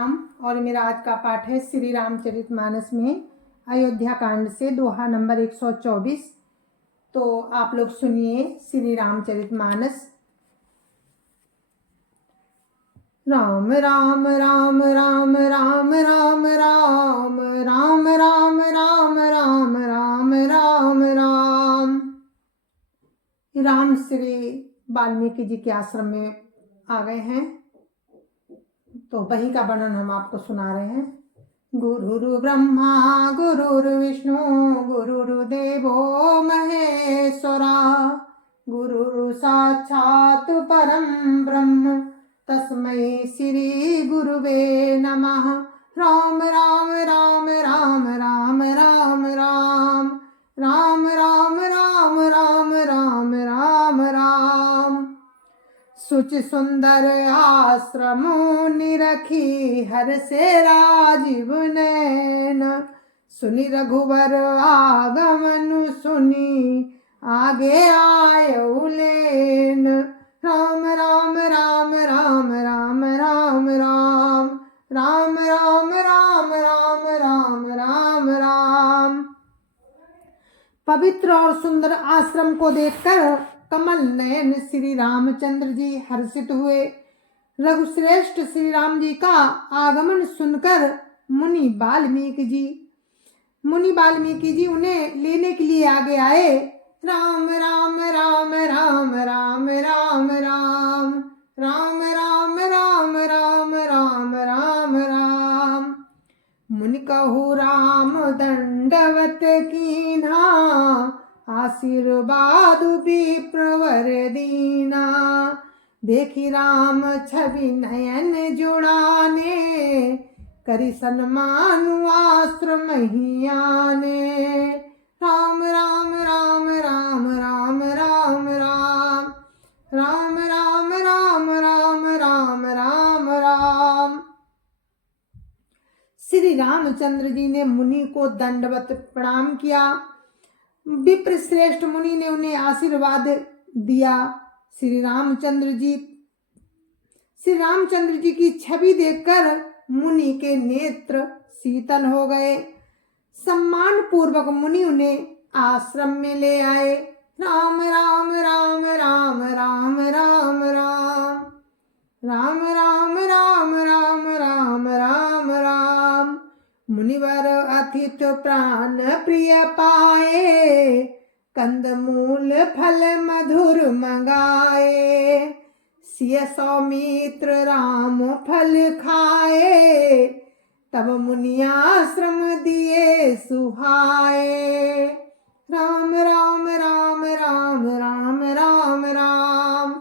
राम। और मेरा आज का पाठ है श्री रामचरितमानस में अयोध्या कांड से दोहा नंबर 124। तो आप लोग सुनिए श्री रामचरितमानस। राम राम राम राम राम राम राम राम राम राम राम राम राम राम। राम श्री वाल्मीकि जी के आश्रम में आ गए हैं, तो वही का वर्णन हम आपको सुना रहे हैं। गुरुरु ब्रह्मा गुरुर्विष्णु गुरुर्देवो महेश्वरा, गुरुरु साक्षात् परम ब्रह्म तस्मै श्री गुरुवे नमः। राम राम राम राम राम राम राम राम राम राम राम राम राम राम। सुच सुंदर आश्रम निरखी हर से राजीव नैन, सुनि रघुवर आगमन सुनी आगे आयउ लेन। राम राम राम राम राम राम राम राम राम राम राम राम राम राम। पवित्र और सुंदर आश्रम को देखकर कमल नयन श्री रामचंद्र जी हर्षित हुए। रघुश्रेष्ठ श्री राम जी का आगमन सुनकर मुनि वाल्मीकि जी उन्हें लेने के लिए आगे आए। राम राम राम राम राम राम राम राम राम राम राम राम राम राम। मुनि कहु राम दंडवत कीन्हा, आशीर्वाद विप्रवर दीना। देखी राम छवि नयन जुड़ाने, करी सन्मान आश्रम ही आने। राम राम राम राम राम राम राम राम राम राम राम राम राम राम। श्री रामचंद्र जी ने मुनि को दंडवत प्रणाम किया। विप्र श्रेष्ठ मुनि ने उन्हें आशीर्वाद दिया। श्री रामचंद्र जी की छवि देखकर मुनि के नेत्र शीतल हो गए। सम्मान पूर्वक मुनि उन्हें आश्रम में ले आए। राम राम राम राम राम राम राम राम राम राम राम राम राम राम। मुनिवर अतिथि प्राण प्रिय पाए, कंद मूल फल मधुर मंगाए। सिय सौमित्र राम फल खाए, तब मुनियाश्रम दिए सुहाए। राम राम राम राम राम राम राम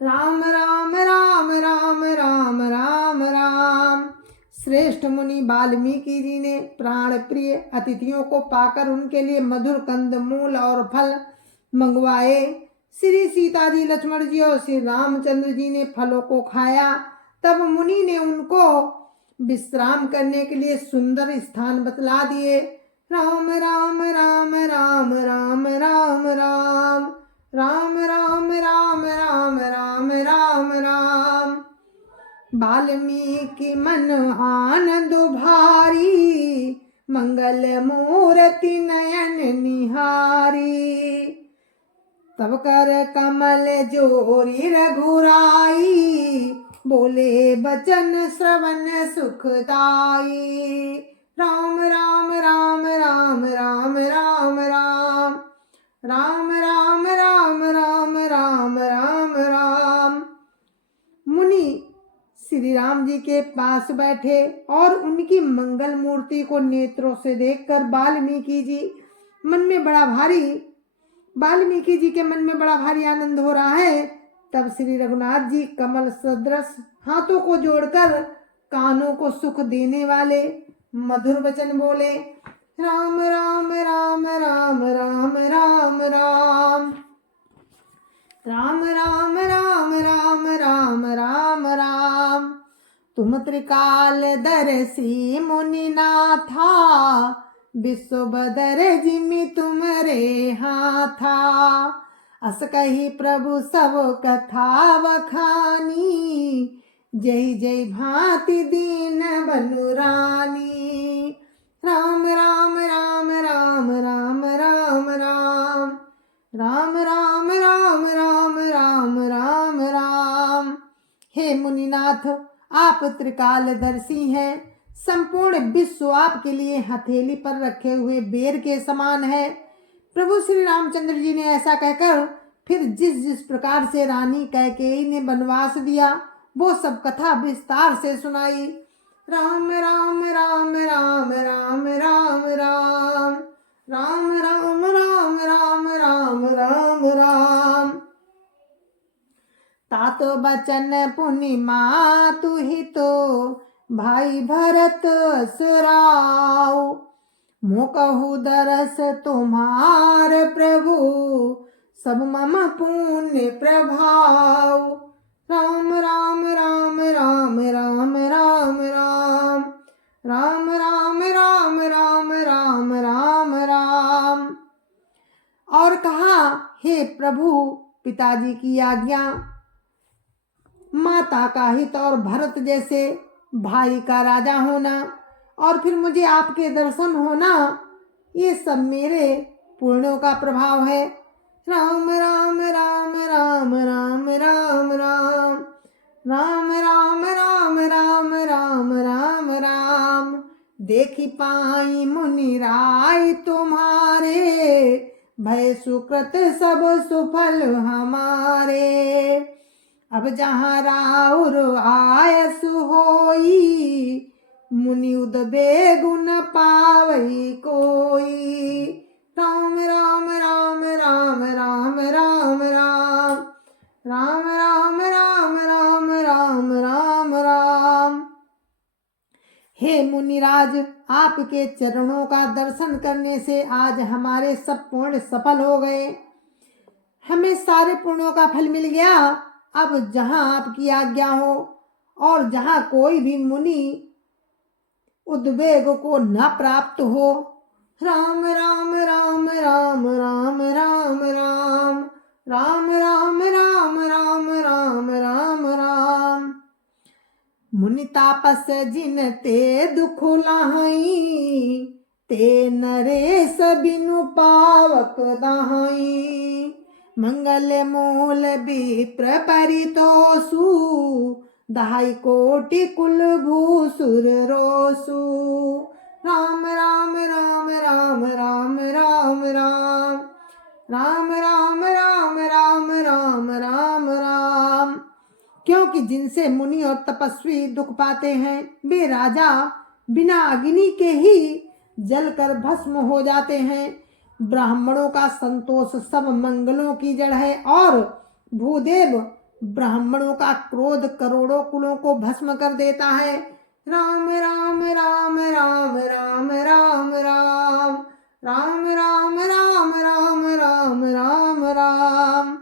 राम राम राम राम राम राम राम। श्रेष्ठ मुनि वाल्मीकि जी ने प्राण प्रिय अतिथियों को पाकर उनके लिए मधुर कंद मूल और फल मंगवाए। श्री सीता जी, लक्ष्मण जी और श्री रामचंद्र जी ने फलों को खाया। तब मुनि ने उनको विश्राम करने के लिए सुंदर स्थान बतला दिए। राम राम राम राम राम राम राम राम राम राम राम राम राम राम। वाल्मीकि मन आनंद भारी, मंगल मूर्ति नयन निहारी। तब कर कमल जोरी रघुराई, बोले बचन श्रवण सुखदाई। राम राम राम राम राम राम राम राम राम राम राम राम राम राम। मुनि श्री राम जी के पास बैठे और उनकी मंगल मूर्ति को नेत्रों से देखकर वाल्मीकि जी के मन में बड़ा भारी आनंद हो रहा है। तब श्री रघुनाथ जी कमल सदृश हाथों को जोड़कर कानों को सुख देने वाले मधुर वचन बोले। राम राम राम राम राम राम राम राम राम राम राम राम राम राम। तुम त्रिकाल दर्शी मुनि नाथा, विश्व बदर जिमि तुम्हारे हाथा। अस कही प्रभु सब कथा वखानी, जय जय भांति दीन बनुरानी। राम राम राम राम राम राम राम राम राम राम राम राम राम राम। हे मुनिनाथ, आप त्रिकालदर्शी हैं। संपूर्ण विश्व आपके लिए हथेली पर रखे हुए बेर के समान है। प्रभु श्री रामचंद्र जी ने ऐसा कहकर फिर जिस जिस प्रकार से रानी कैकेयी ने वनवास दिया वो सब कथा विस्तार से सुनाई। राम राम राम राम राम राम राम राम राम राम राम राम राम राम। तातो बचन पुनि मातु ही तो भाई भरत असुराओ। मोकहु दरस तुम्हार प्रभु सब मम पुण्य प्रभाव। राम राम राम राम राम राम राम राम राम राम राम राम राम राम। और कहा, हे प्रभु, पिताजी की आज्ञा, माता का हित और भरत जैसे भाई का राजा होना और फिर मुझे आपके दर्शन होना, ये सब मेरे पुण्यों का प्रभाव है। राम राम राम राम राम राम राम राम राम राम राम राम राम राम। देखी पाई मुनि राय तुम्हारे, भय सुकृत सब सुफल हमारे। अब जहाँ राउर आयस होई, मुनि उदबे गुण पावई कोई। राम राम राम राम राम राम राम राम राम राम राम राम राम राम। हे मुनिराज, आपके चरणों का दर्शन करने से आज हमारे सब पुण्य सफल हो गए। हमें सारे पुण्यों का फल मिल गया। अब जहाँ आपकी आज्ञा हो और जहाँ कोई भी मुनि उद्वेग को न प्राप्त हो। राम राम राम राम राम राम राम राम राम राम राम राम राम राम। मुनि तापस जिन ते दुख लाहई, ते नरेश बिनु पावक दाहई। मंगल मूल विप्र परितोषु, दहाई कोटि कुल भूसुर रोसु। राम राम राम राम राम राम राम राम राम राम राम राम राम राम। क्योंकि जिनसे मुनि और तपस्वी दुख पाते हैं वे राजा बिना अग्नि के ही जलकर भस्म हो जाते हैं। ब्राह्मणों का संतोष सब मंगलों की जड़ है और भूदेव ब्राह्मणों का क्रोध करोड़ों कुलों को भस्म कर देता है। राम राम राम राम राम राम राम राम राम राम राम राम राम राम।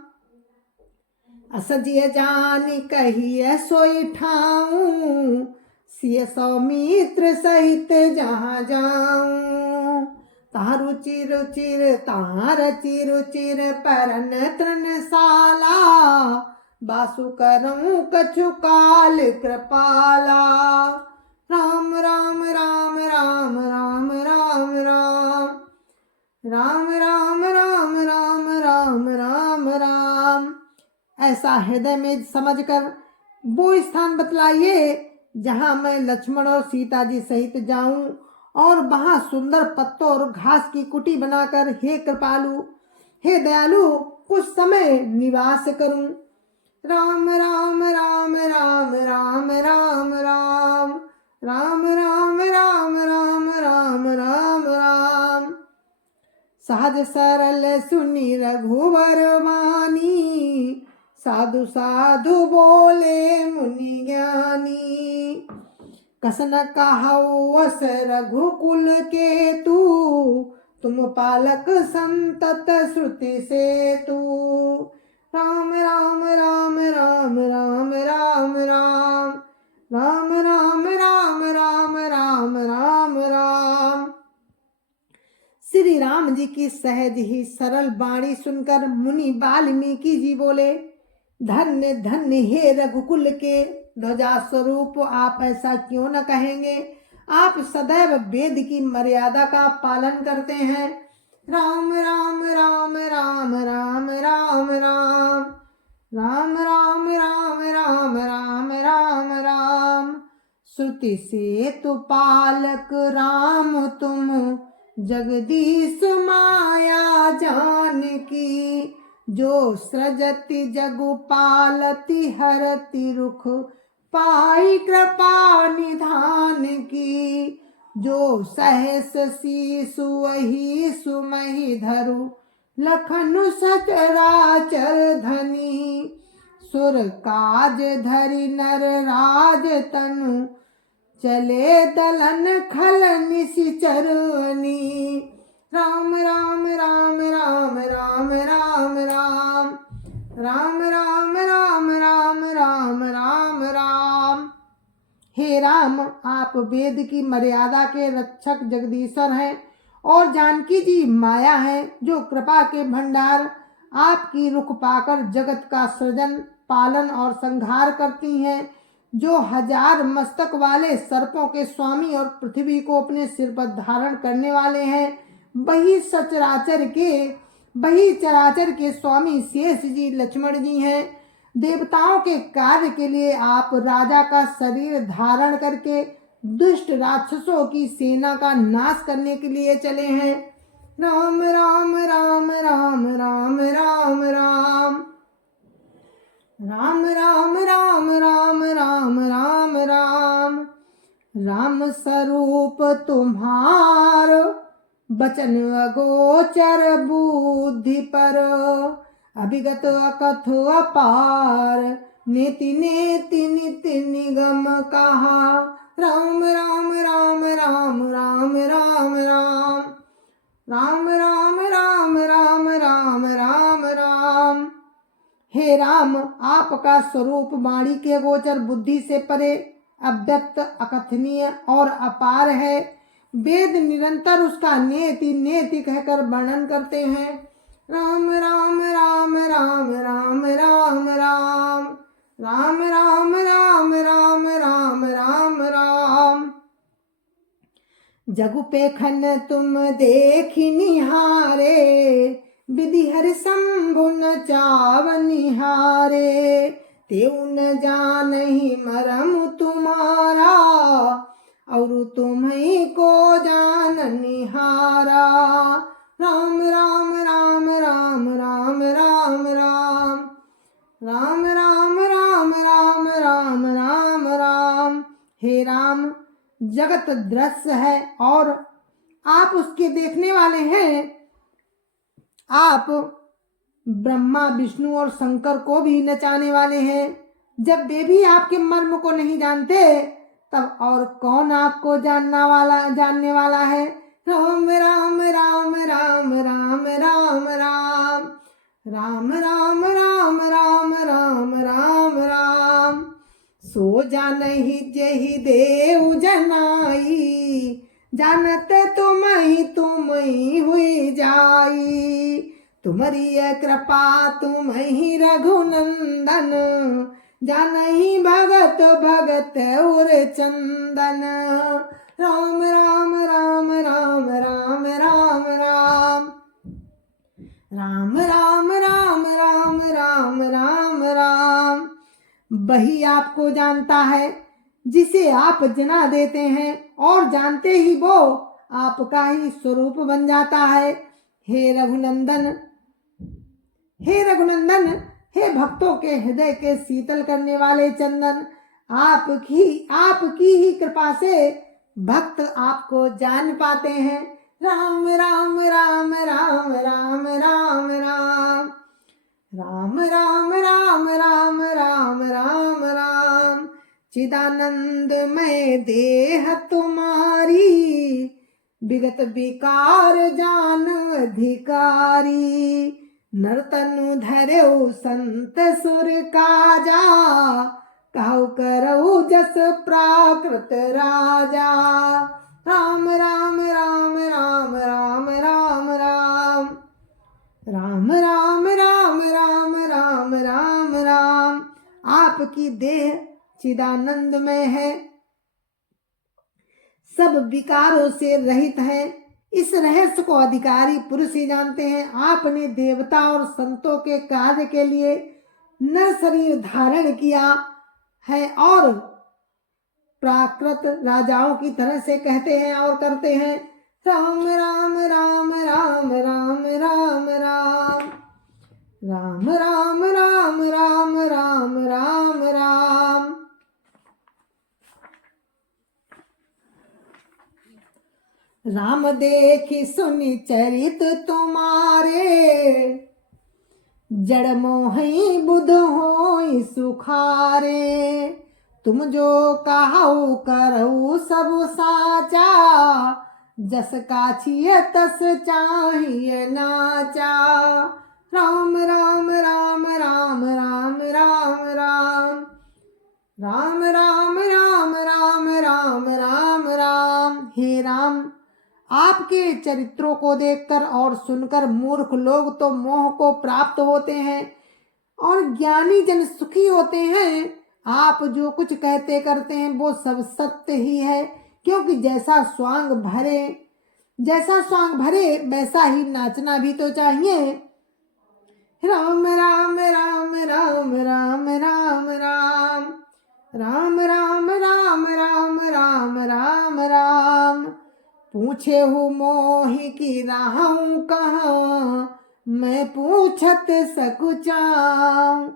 असजिय जानी कहिए सोई ठाऊं, सिय सौमित्र सहित जहाँ जाऊं। तहाँ रुचि रुचिर तहाँ रचि रुचिर परन तृणशाला, बासु करऊं कछु काल कृपाला। राम राम राम राम राम राम राम राम राम राम राम राम राम राम। ऐसा हृदय में समझकर वो स्थान बतलाइए जहाँ मैं लक्ष्मण और सीता जी सहित जाऊं और वहां सुंदर पत्तों और घास की कुटी बनाकर हे कृपालु, हे दयालु, कुछ समय निवास करूं। राम राम राम राम राम राम राम राम राम राम राम राम राम राम। सहज सरल सुनी रघुवर मानी, साधु साधु बोले मुनि ज्ञानी। कसन कहौ वस रघुकुल के तू, तुम पालक संतत श्रुति से तू। राम राम राम राम राम राम राम राम राम राम राम राम राम राम। श्री राम जी की सहज ही सरल वाणी सुनकर मुनि वाल्मीकि जी बोले, धन्य धन्य हे रघुकुल के ध्वजा स्वरूप आप ऐसा क्यों न कहेंगे? आप सदैव वेद की मर्यादा का पालन करते हैं। राम राम राम राम राम राम राम राम राम राम राम राम राम राम। श्रुति से तो पालक राम तुम, जगदीश माया जानकी। जो सृजति जगु पालति हरति रुख, पाई कृपा निधान की। जो सहस शीसु वही सुमहि धरु, लखनु सचराचर धनी। सुर काज धरि नर राज तनु, चले दलन खल निशिचरनी। राम राम राम राम राम राम राम राम राम राम राम राम राम राम। हे राम, आप वेद की मर्यादा के रक्षक जगदीश्वर हैं और जानकी जी माया हैं, जो कृपा के भंडार आपकी रुख पाकर जगत का सृजन, पालन और संहार करती हैं। जो 1000 मस्तक वाले सर्पों के स्वामी और पृथ्वी को अपने सिर पर धारण करने वाले हैं, वही चराचर के स्वामी शेष जी लक्ष्मण जी हैं। देवताओं के कार्य के लिए आप राजा का शरीर धारण करके दुष्ट राक्षसों की सेना का नाश करने के लिए चले हैं। राम राम राम राम राम राम राम राम राम राम राम राम राम राम। राम स्वरूप तुम्हार, बचन अगोचर बुद्धि पर। अभिगत अकथ अपार, नेति नेति निति निगम कहा। राम राम राम राम राम राम राम राम राम राम राम राम राम राम। हे राम, आपका स्वरूप वाणी के गोचर, बुद्धि से परे, अव्यक्त, अकथनीय और अपार है। वेद निरंतर उसका नेति नेति कहकर वर्णन करते हैं। राम राम राम राम राम राम राम राम राम राम राम राम राम राम। जगु पेखन तुम देखि निहारे, विधि हरि शंभु न चाव निहारे। तेउ न जानहि मरम तुम्हारा, और तुम्हीं को जान निहारा। राम राम राम राम राम राम राम राम राम राम राम राम राम राम। हे राम, जगत दृश्य है और आप उसके देखने वाले हैं। आप ब्रह्मा, विष्णु और शंकर को भी नचाने वाले हैं। जब वे भी आपके मर्म को नहीं जानते, तब और कौन आपको जानने वाला है। राम राम राम राम राम राम राम राम राम राम राम राम राम राम। सो जानहि जेहि देव जनाई, जानत तुम्हि हुई जाई। तुम्हारी कृपा तुम्हि रघुनंदन, जानहि भगत भगत उर चंदन। राम राम राम राम राम राम राम राम राम राम राम राम राम राम। वही आपको जानता है जिसे आप जना देते हैं, और जानते ही वो आपका ही स्वरूप बन जाता है। हे रघुनंदन, हे भक्तों के हृदय के शीतल करने वाले चंदन, आपकी ही कृपा से भक्त आपको जान पाते हैं। राम राम राम राम राम राम राम राम राम राम राम राम राम राम। चिदानंदमय देह तुम्हारी, विगत विकार जान अधिकारी। नरतनु धर्यो संत सुर काजा, कहु करऊ जस प्राकृत राजा। राम राम राम राम राम राम राम राम राम राम राम राम राम राम। आपकी देह चिदानंदमय है, सब विकारों से रहित है। इस रहस्य को अधिकारी पुरुष ही जानते हैं। आपने देवता और संतों के कार्य के लिए नर शरीर धारण किया है और प्राकृत राजाओं की तरह से कहते हैं और करते हैं, राम राम राम राम राम राम राम राम राम राम राम राम राम राम। राम देखी सुनि चरित तुम्हारे, जड़ मोहि बुध होई सुखारे। तुम जो कहाऊ करऊ सब साचा, जस काछिए तस चाहिए नाचा। राम राम राम राम राम राम राम राम राम राम राम राम राम राम। हे राम, आपके चरित्रों को देखकर और सुनकर मूर्ख लोग तो मोह को प्राप्त होते हैं और ज्ञानी जन सुखी होते हैं। आप जो कुछ कहते करते हैं वो सब सत्य ही है, क्योंकि जैसा स्वांग भरे वैसा ही नाचना भी तो चाहिए। राम राम राम राम राम राम राम राम राम राम राम राम राम राम। पूछे हूँ मोहि की राहूं कहाँ, मैं पूछत सकुचाऊं।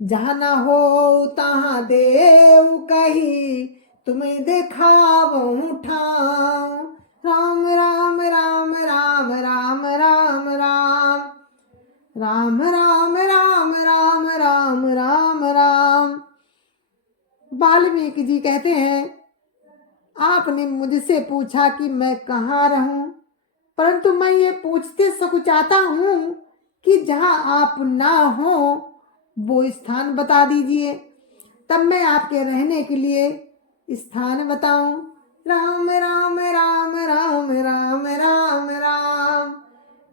जहाँ न हो तहाँ देव कही, तुम्हें दिखावूं ठाऊं। राम राम राम राम राम राम राम राम राम राम राम राम राम राम। वाल्मीकि जी कहते हैं, आपने मुझसे पूछा कि मैं कहाँ रहूं, परंतु मैं ये पूछते सकुचाता हूँ कि जहाँ आप ना हो वो स्थान बता दीजिए, तब मैं आपके रहने के लिए स्थान बताऊं। राम राम राम राम राम राम राम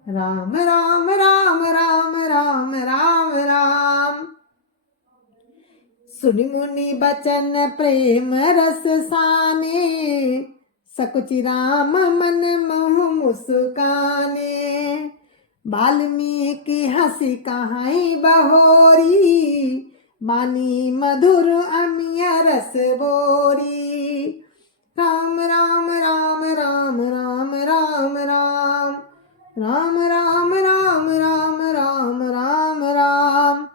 राम राम राम राम राम राम राम। सुनि मुनि बचन प्रेम रस साने, सकुचि राम मन मोह मुस्काने। वाल्मीकि हंसी कहाई बहोरी, बानी मधुर अमिय रस बोरी। राम राम राम राम राम राम राम राम राम राम राम राम राम राम।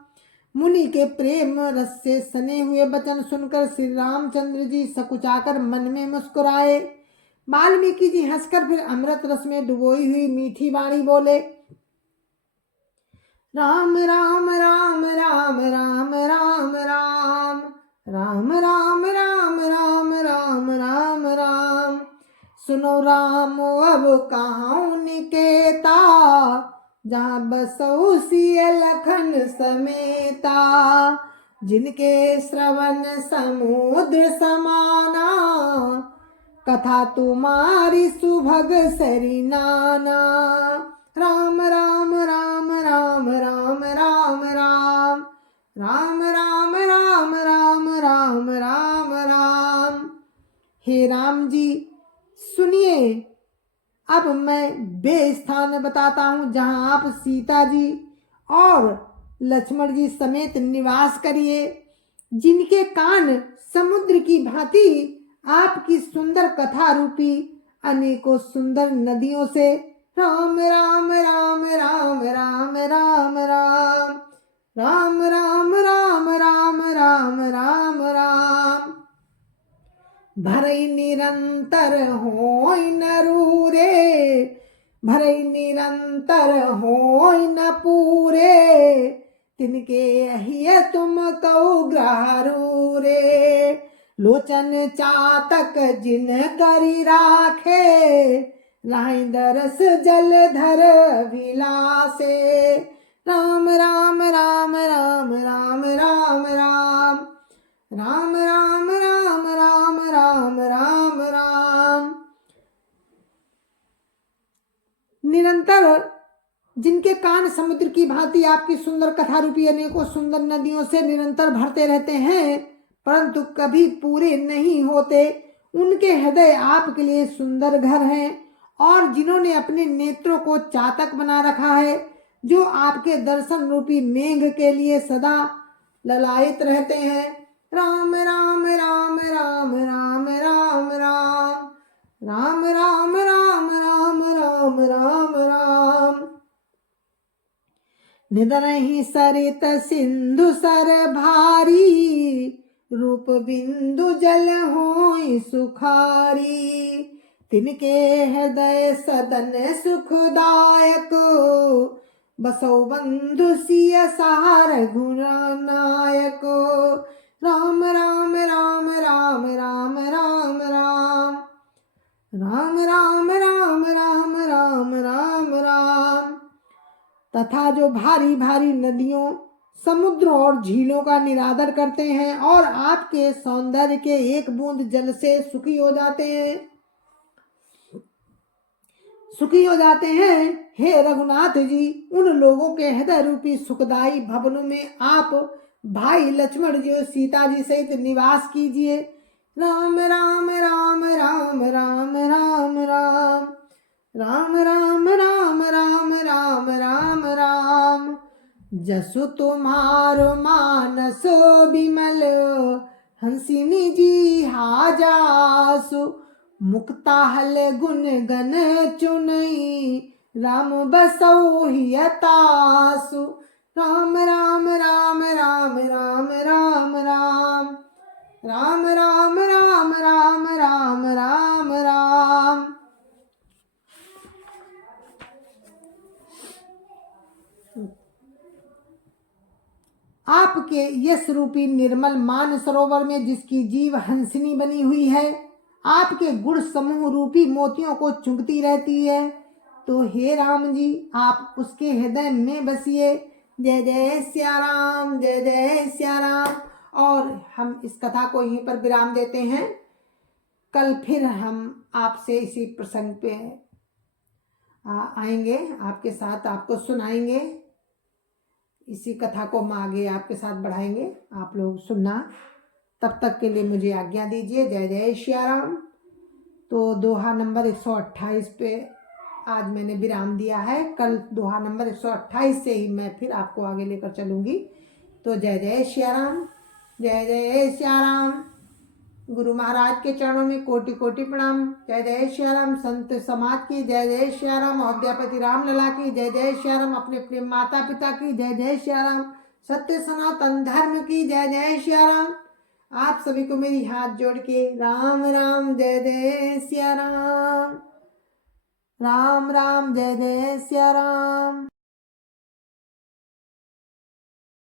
मुनि के प्रेम रस से सने हुए वचन सुनकर श्री रामचंद्र जी सकुचाकर मन में मुस्कुराए। वाल्मीकि जी हंसकर फिर अमृत रस में डुबोई हुई मीठी वाणी बोले, राम राम राम राम राम राम राम राम राम राम राम राम राम राम। सुनो राम अब कहाऊं निकेता, जहाँ बसौ सिय लखन समेता। जिनके श्रवण समुद्र समाना, कथा तुम्हारी सुभग सरी नाना। राम राम राम राम राम राम राम राम राम राम राम राम राम राम। हे राम जी सुनिए, अब मैं वे स्थान बताता हूँ जहाँ आप सीता जी और लक्ष्मण जी समेत निवास करिए। जिनके कान समुद्र की भांति आपकी सुंदर कथा रूपी अनेकों सुंदर नदियों से राम राम राम राम राम राम राम राम राम राम राम राम राम राम। भरई निरंतर होई न रूरे, भरई निरंतर होई न पूरे। तिनके अहिय तुम कऊ ग्रहरू रे, लोचन चातक जिन करी राखे। लाहि दरस जलधर विलासे। राम राम राम राम राम राम राम राम राम राम राम राम राम राम। निरंतर जिनके कान समुद्र की भांति आपकी सुंदर कथा रूपी अनेकों सुंदर नदियों से निरंतर भरते रहते हैं, परंतु कभी पूरे नहीं होते। उनके हृदय आपके लिए सुंदर घर हैं और जिन्होंने अपने नेत्रों को चातक बना रखा है, जो आपके दर्शन रूपी मेघ के लिए सदा ललायित रहते हैं। राम राम राम राम राम राम राम राम राम राम राम राम राम राम। निदरहि सरित सिंधु सर भारी, रूप बिंदु जल होई सुखारी। तिनके हृदय सदन सुखदायक, बसौ बंधु सिय सार गुणनायक। राम राम राम राम राम राम राम राम राम राम राम राम राम राम। तथा जो भारी भारी नदियों, समुद्र और झीलों का निरादर करते हैं और आपके सौंदर्य के एक बूंद जल से सुखी हो जाते हैं। हे रघुनाथ जी, उन लोगों के हृदय रूपी सुखदायी भवनों में आप भाई लक्ष्मण जी और सीता जी सहित निवास कीजिए। राम राम राम राम राम राम राम राम राम राम राम राम राम राम। जसु तुम्हारो मानस बिमल, हंसिनी जी हाजासु। मुक्ताहल गुण गण चुनई, राम बसौ हियतासु। राम राम राम राम राम राम राम राम राम राम राम राम राम राम। आपके यश रूपी निर्मल मान सरोवर में जिसकी जीव हंसिनी बनी हुई है, आपके गुण समूह रूपी मोतियों को चुंगती रहती है, तो हे राम जी, आप उसके हृदय में बसिए। जय जय सिया राम, जय जय सिया राम। और हम इस कथा को यहीं पर विराम देते हैं। कल फिर हम आपसे इसी प्रसंग पे आएंगे, आपके साथ आपको सुनाएंगे। इसी कथा को हम आगे आपके साथ बढ़ाएंगे, आप लोग सुनना। तब तक के लिए मुझे आज्ञा दीजिए। जय जय सिया राम। तो दोहा नंबर 128 पे आज मैंने विराम दिया है। कल दोहा नंबर 128 से ही मैं फिर आपको आगे लेकर चलूंगी। तो जय जय सिया राम, जय जय सिया राम। गुरु महाराज के चरणों में कोटि कोटि प्रणाम। जय जय सिया राम। संत समाज की जय जय सिया राम। अयोध्यापति राम लला की जय जय सिया राम। अपने अपने माता पिता की जय जय सिया राम। सत्य सनातन धर्म की जय जय सिया राम। आप सभी को मेरी हाथ जोड़ के राम राम जय जय सिया राम, राम राम जय जय सिया राम।